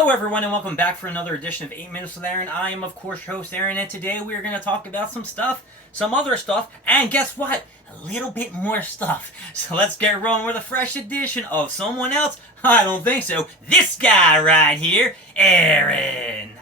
Hello everyone and welcome back for another edition of 8 Minutes with Aaron. I am of course your host Aaron, and today we are going to talk about some stuff, some other stuff, and guess what? A little bit more stuff. So let's get rolling with a fresh edition of someone else. I don't think so. This guy right here, Aaron.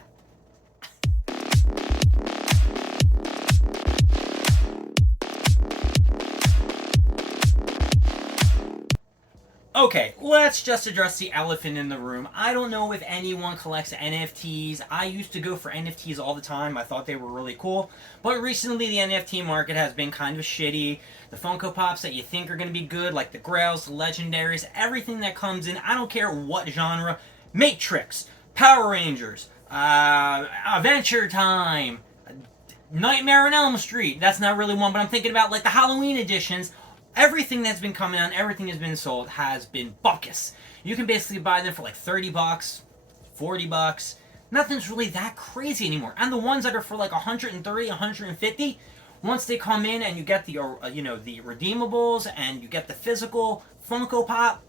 Okay, let's just address the elephant in the room. I don't know if anyone collects NFTs. I used to go for NFTs all the time. I thought they were really cool. But recently the NFT market has been kind of shitty. The Funko Pops that you think are going to be good, like the Grails, the Legendaries, everything that comes in, I don't care what genre. Matrix, Power Rangers, Adventure Time, Nightmare on Elm Street. That's not really one, but I'm thinking about like the Halloween editions. Everything that's been coming on, everything has been sold, has been buckus. You can basically buy them for like $30, $40. Nothing's really that crazy anymore. And the ones that are for like $130, $150, once they come in and you get the the redeemables and you get the physical Funko Pop,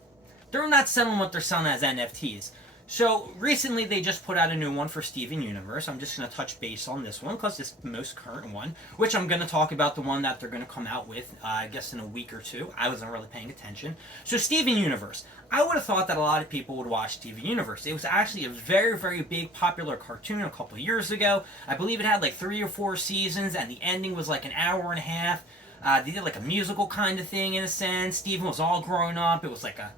they're not selling what they're selling as NFTs. So recently they just put out a new one for Steven Universe. I'm just going to touch base on this one because it's the most current one, which I'm going to talk about the one that they're going to come out with, I guess in a week or two. I wasn't really paying attention. So Steven Universe. I would have thought that a lot of people would watch Steven Universe. It was actually a very, very big popular cartoon a couple of years ago. I believe it had like 3 or 4 seasons and the ending was like an hour and a half. They did like a musical kind of thing in a sense. Steven was all grown up. It was like a,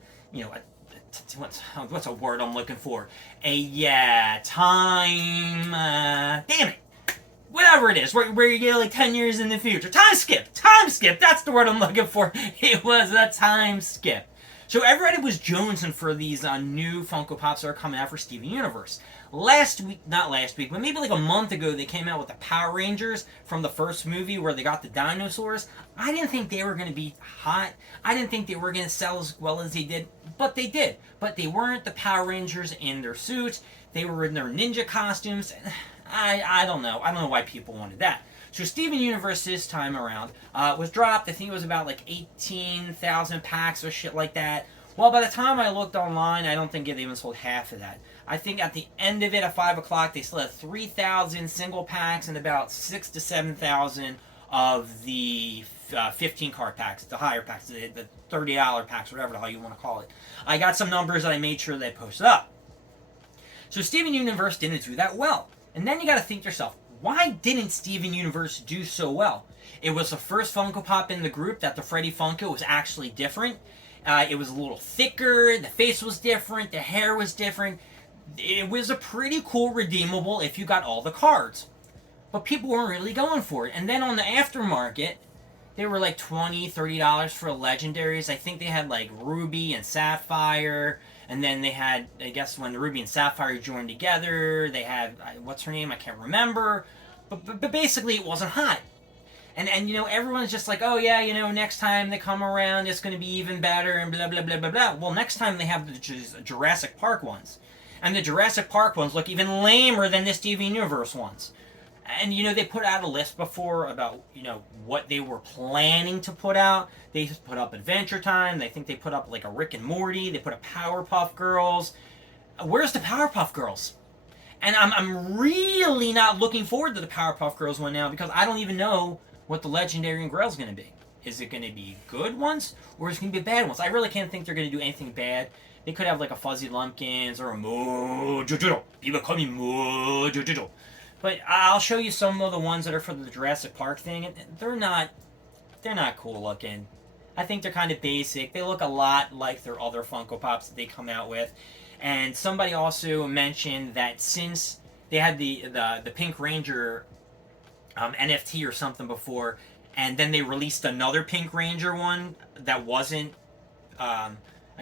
what's a word I'm looking for? Time, damn it. Whatever it is, where you get like 10 years in the future. Time skip, that's the word I'm looking for. It was a time skip. So everybody was jonesing for these new Funko Pops that are coming out for Steven Universe. Not last week, but maybe like a month ago, they came out with the Power Rangers from the first movie where they got the dinosaurs. I didn't think they were going to be hot. I didn't think they were going to sell as well as they did, but they did. But they weren't the Power Rangers in their suits. They were in their ninja costumes. I don't know. I don't know why people wanted that. So Steven Universe this time around was dropped. I think it was about like 18,000 packs or shit like that. Well, by the time I looked online, I don't think it even sold half of that. I think at the end of it, at 5 o'clock, they still had 3,000 single packs and about 6,000 to 7,000 of the 15 card packs, the higher packs, the $30 packs, whatever the hell you want to call it. I got some numbers that I made sure they posted up. So Steven Universe didn't do that well. And then you got to think to yourself, why didn't Steven Universe do so well? It was the first Funko Pop in the group that the Freddy Funko was actually different. It was a little thicker, the face was different, the hair was different. It was a pretty cool redeemable if you got all the cards. But people weren't really going for it. And then on the aftermarket, they were like $20, $30 for legendaries. I think they had like Ruby and Sapphire. And then they had, I guess when the Ruby and Sapphire joined together, they had, what's her name? I can't remember. But basically it wasn't hot. And everyone's just like, oh yeah, next time they come around, it's going to be even better and blah, blah, blah, blah, blah. Well, next time they have the Jurassic Park ones. And the Jurassic Park ones look even lamer than the Steven Universe ones. And, they put out a list before about, what they were planning to put out. They put up Adventure Time. They think they put up, like, a Rick and Morty. They put up Powerpuff Girls. Where's the Powerpuff Girls? And I'm really not looking forward to the Powerpuff Girls one now because I don't even know what the Legendary and Grail's going to be. Is it going to be good ones or is it going to be bad ones? I really can't think they're going to do anything bad. They could have, like, a Fuzzy Lumpkins or a Mojojojo. People call me Mojojojo. But I'll show you some of the ones that are for the Jurassic Park thing. And they're not cool looking. I think they're kind of basic. They look a lot like their other Funko Pops that they come out with. And somebody also mentioned that since they had the Pink Ranger NFT or something before, and then they released another Pink Ranger one that wasn't, I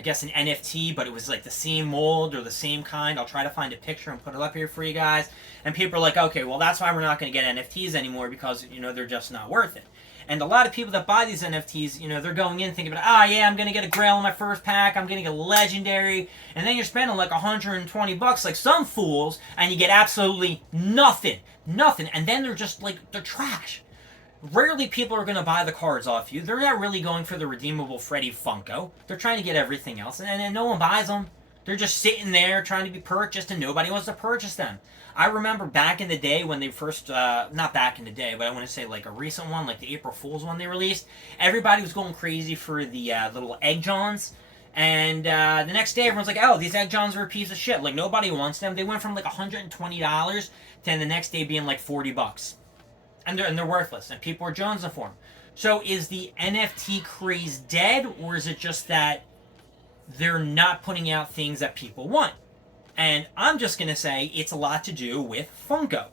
guess, an NFT, but it was like the same mold or the same kind. I'll try to find a picture and put it up here for you guys. And people are like, okay, well, that's why we're not going to get NFTs anymore because, they're just not worth it. And a lot of people that buy these NFTs, they're going in thinking about, yeah, I'm going to get a Grail in my first pack, I'm going to get a Legendary, and then you're spending like $120 like some fools, and you get absolutely nothing. And then they're just like, they're trash. Rarely people are going to buy the cards off you. They're not really going for the redeemable Freddy Funko. They're trying to get everything else, and no one buys them. They're just sitting there trying to be purchased and nobody wants to purchase them. I remember back in the day when they first, not back in the day, but I want to say like a recent one, like the April Fool's one they released. Everybody was going crazy for the little Egg Johns. And the next day everyone's like, oh, these Egg Johns are a piece of shit. Like nobody wants them. They went from like $120 to the next day being like $40. And they're worthless. And people are jonesing for them. So is the NFT craze dead? Or is it just that they're not putting out things that people want? And I'm just going to say it's a lot to do with Funko.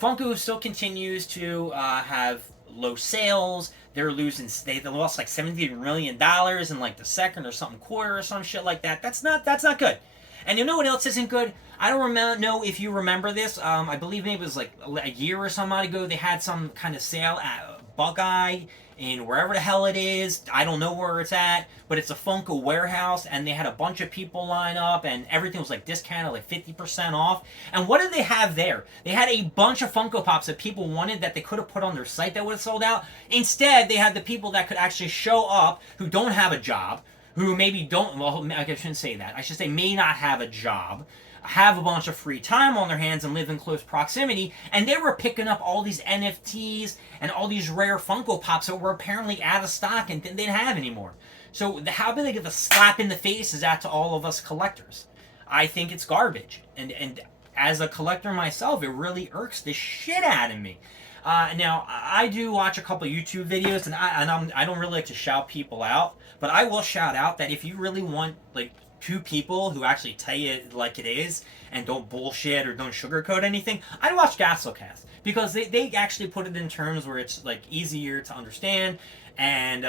Funko still continues to have low sales. They lost like $70 million in like the second or something quarter or some shit like that. That's not good. And you know what else isn't good? I don't know if you remember this. I believe maybe it was like a year or something ago. They had some kind of sale at BUCKEYE in wherever the hell it is. I don't know where it's at, but it's a Funko warehouse, and they had a bunch of people line up, and everything was like discounted, like 50% off. And what did they have there? They had a bunch of Funko Pops that people wanted that they could have put on their site that would have sold out. Instead, they had the people that could actually show up who don't have a job, who maybe don't, well, I shouldn't say that. I should say may not have a job, have a bunch of free time on their hands and live in close proximity, and they were picking up all these NFTs and all these rare Funko Pops that were apparently out of stock and they didn't have anymore. So how big of a slap in the face is that to all of us collectors? I think it's garbage. And as a collector myself, it really irks the shit out of me. Now, I do watch a couple YouTube videos, and I don't really like to shout people out, but I will shout out that if you really want, like, two people who actually tell you it like it is and don't bullshit or don't sugarcoat anything, I watch Gasolcast because they actually put it in terms where it's like easier to understand, and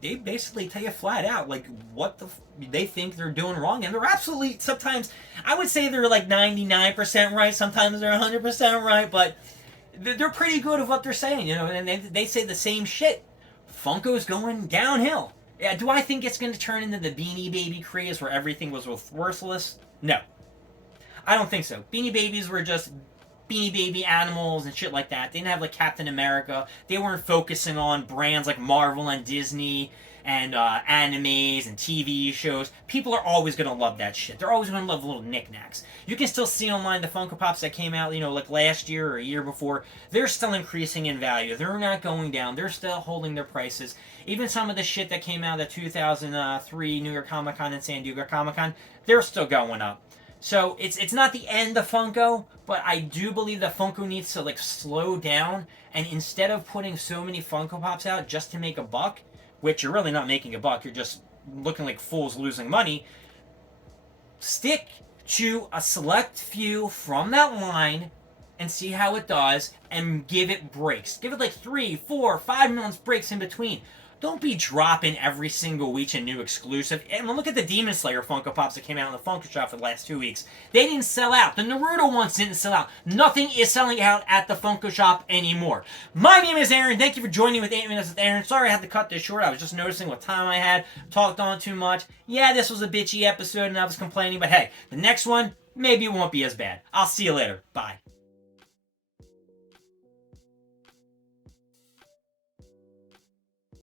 they basically tell you flat out like what they think they're doing wrong, and they're absolutely, sometimes I would say they're like 99% right, sometimes they're 100% right, but they're pretty good at what they're saying, you know, and they say the same shit. Funko's going downhill. Yeah, do I think it's going to turn into the Beanie Baby craze where everything was worthless? No. I don't think so. Beanie Babies were just Beanie Baby animals and shit like that. They didn't have like Captain America. They weren't focusing on brands like Marvel and Disney and animes and TV shows. People are always going to love that shit. They're always going to love little knickknacks. You can still see online the Funko Pops that came out, you know, like last year or a year before. They're still increasing in value. They're not going down. They're still holding their prices. Even some of the shit that came out at 2003 New York Comic Con and San Diego Comic Con, they're still going up. So it's not the end of Funko, but I do believe that Funko needs to like slow down, and instead of putting so many Funko Pops out just to make a buck, which you're really not making a buck, you're just looking like fools losing money, stick to a select few from that line and see how it does, and give it breaks. Give it like 3, 4, 5 months breaks in between. Don't be dropping every single week a new exclusive. And look at the Demon Slayer Funko Pops that came out in the Funko Shop for the last 2 weeks. They didn't sell out. The Naruto ones didn't sell out. Nothing is selling out at the Funko Shop anymore. My name is Aaron. Thank you for joining me with 8 Minutes with Aaron. Sorry I had to cut this short. I was just noticing what time I had. Talked on too much. Yeah, this was a bitchy episode and I was complaining. But hey, the next one, maybe it won't be as bad. I'll see you later. Bye.